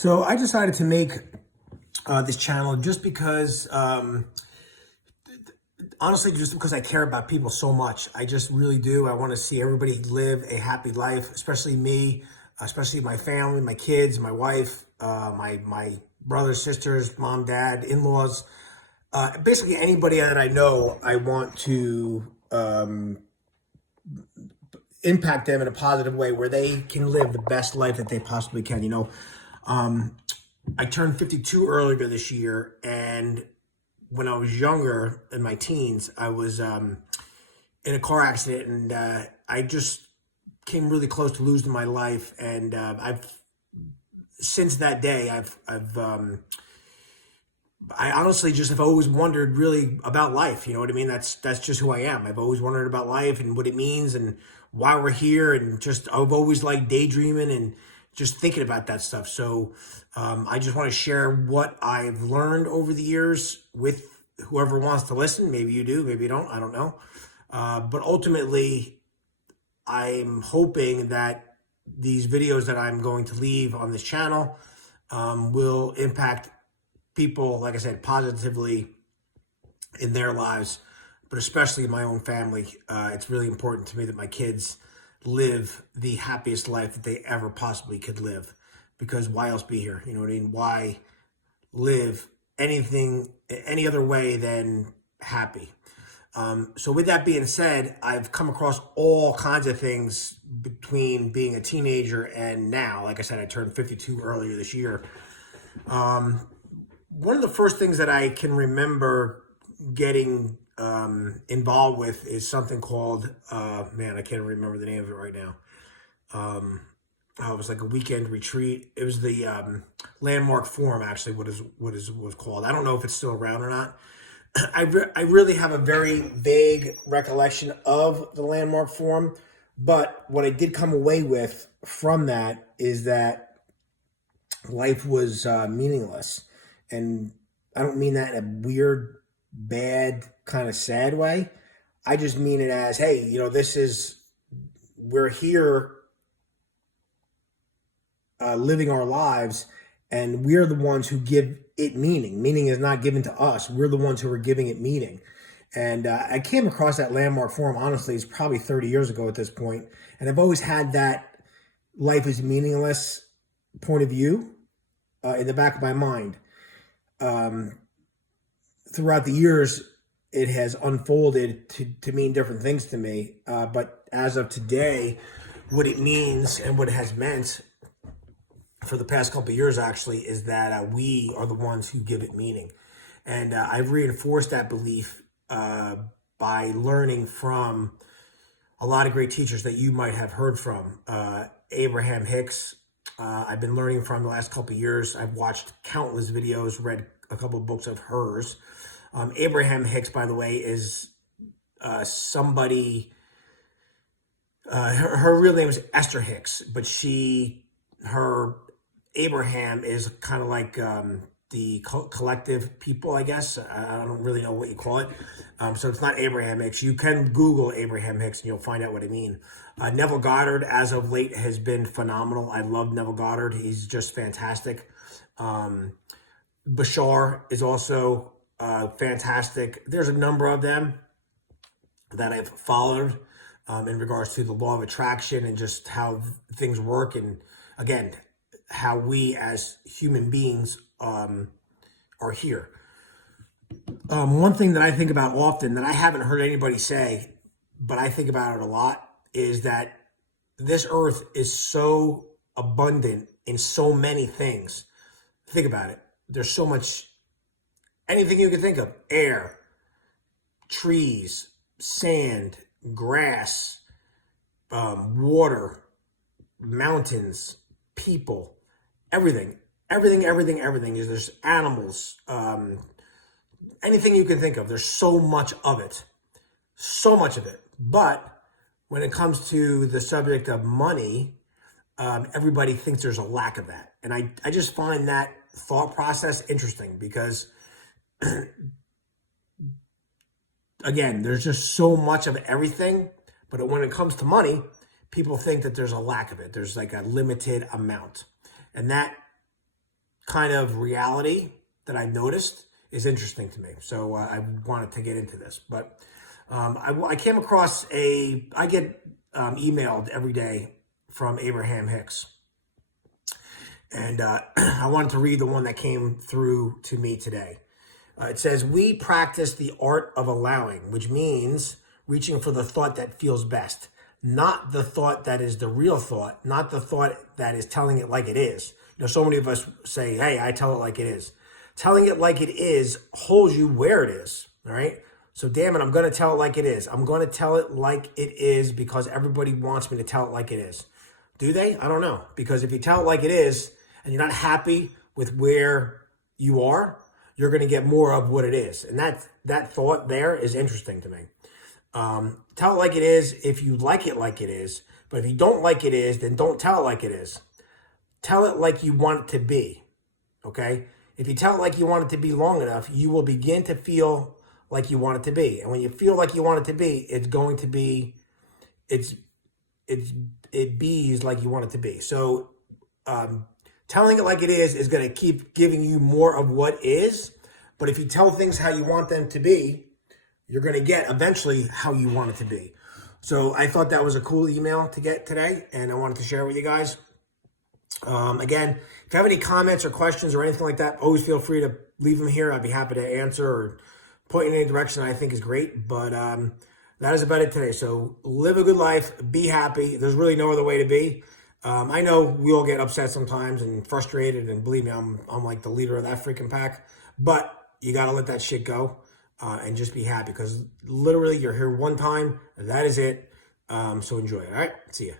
So I decided to make this channel just because, honestly, just because I care about people so much. I just really do. I want to see everybody live a happy life, especially me, especially my family, my kids, my wife, my brothers, sisters, mom, dad, in-laws. Basically anybody that I know, I want to impact them in a positive way where they can live the best life that they possibly can. I turned 52 earlier this year, and when I was younger, in my teens, I was in a car accident, and I just came really close to losing my life. And I've since that day, I honestly just have always wondered really about life. You know what I mean? That's just who I am. I've always wondered about life and what it means and why we're here, and just I've always liked daydreaming and just thinking about that stuff. So I just want to share what I've learned over the years with whoever wants to listen. Maybe you do, maybe you don't. I don't know. But ultimately, I'm hoping that these videos that I'm going to leave on this channel will impact people, like I said, positively in their lives, but especially my own family. It's really important to me that my kids live the happiest life that they ever possibly could live, because why else be here? You know what I mean? Why live any other way than happy? So with that being said, I've come across all kinds of things between being a teenager and now. Like I said, I turned 52 earlier this year. One of the first things that I can remember getting involved with is something called, man, I can't remember the name of it right now. It was like a weekend retreat. It was the Landmark Forum, actually, was called. I don't know if it's still around or not. I really have a very vague recollection of the Landmark Forum, but what I did come away with from that is that life was meaningless. And I don't mean that in a weird, bad, kind of sad way. I just mean it as, hey, we're here living our lives, and we're the ones who give it meaning. Meaning is not given to us. We're the ones who are giving it meaning. And I came across that Landmark Forum, honestly, it's probably 30 years ago at this point. And I've always had that life is meaningless point of view in the back of my mind. Throughout the years, it has unfolded to mean different things to me. But as of today, what it means and what it has meant for the past couple of years, actually, is that we are the ones who give it meaning. And I've reinforced that belief by learning from a lot of great teachers that you might have heard from. Abraham Hicks, I've been learning from the last couple of years. I've watched countless videos, read a couple of books of hers. Abraham Hicks, by the way, is somebody, her real name is Esther Hicks, but her Abraham is kind of like the collective people, I guess. I don't really know what you call it. So it's not Abraham Hicks. You can Google Abraham Hicks and you'll find out what I mean. Neville Goddard, as of late, has been phenomenal. I love Neville Goddard. He's just fantastic. Bashar is also fantastic. There's a number of them that I've followed in regards to the law of attraction and just how things work. And again, how we as human beings are here. One thing that I think about often that I haven't heard anybody say, but I think about it a lot, is that this earth is so abundant in so many things. Think about it. There's so much, anything you can think of: air, trees, sand, grass, water, mountains, people, everything. There's animals, anything you can think of. There's so much of it. But when it comes to the subject of money, everybody thinks there's a lack of that. And I just find that thought process interesting because, again, there's just so much of everything. But when it comes to money, people think that there's a lack of it. There's like a limited amount. And that kind of reality that I noticed is interesting to me. So I wanted to get into this, but I came across I get emailed every day from Abraham Hicks. And I wanted to read the one that came through to me today. It says, we practice the art of allowing, which means reaching for the thought that feels best, not the thought that is the real thought, not the thought that is telling it like it is. You know, so many of us say, hey, I tell it like it is. Telling it like it is holds you where it is, all right? So damn it, I'm going to tell it like it is. I'm going to tell it like it is because everybody wants me to tell it like it is. Do they? I don't know. Because if you tell it like it is and you're not happy with where you are, you're going to get more of what it is. And that thought there is interesting to me. Tell it like it is if you like it is. But if you don't like it is, then don't tell it like it is. Tell it like you want it to be. Okay? If you tell it like you want it to be long enough, you will begin to feel like you want it to be. And when you feel like you want it to be, it's going to be, it bees like you want it to be. So telling it like it is going to keep giving you more of what is. But if you tell things how you want them to be, you're going to get eventually how you want it to be. So I thought that was a cool email to get today, and I wanted to share it with you guys. Again, if you have any comments or questions or anything like that, always feel free to leave them here. I'd be happy to answer or point in any direction I think is great. But that is about it today. So live a good life, be happy. There's really no other way to be. I know we all get upset sometimes and frustrated, and believe me, I'm like the leader of that freaking pack. But you got to let that shit go and just be happy, because literally you're here one time. That is it. So enjoy it. All right. See ya.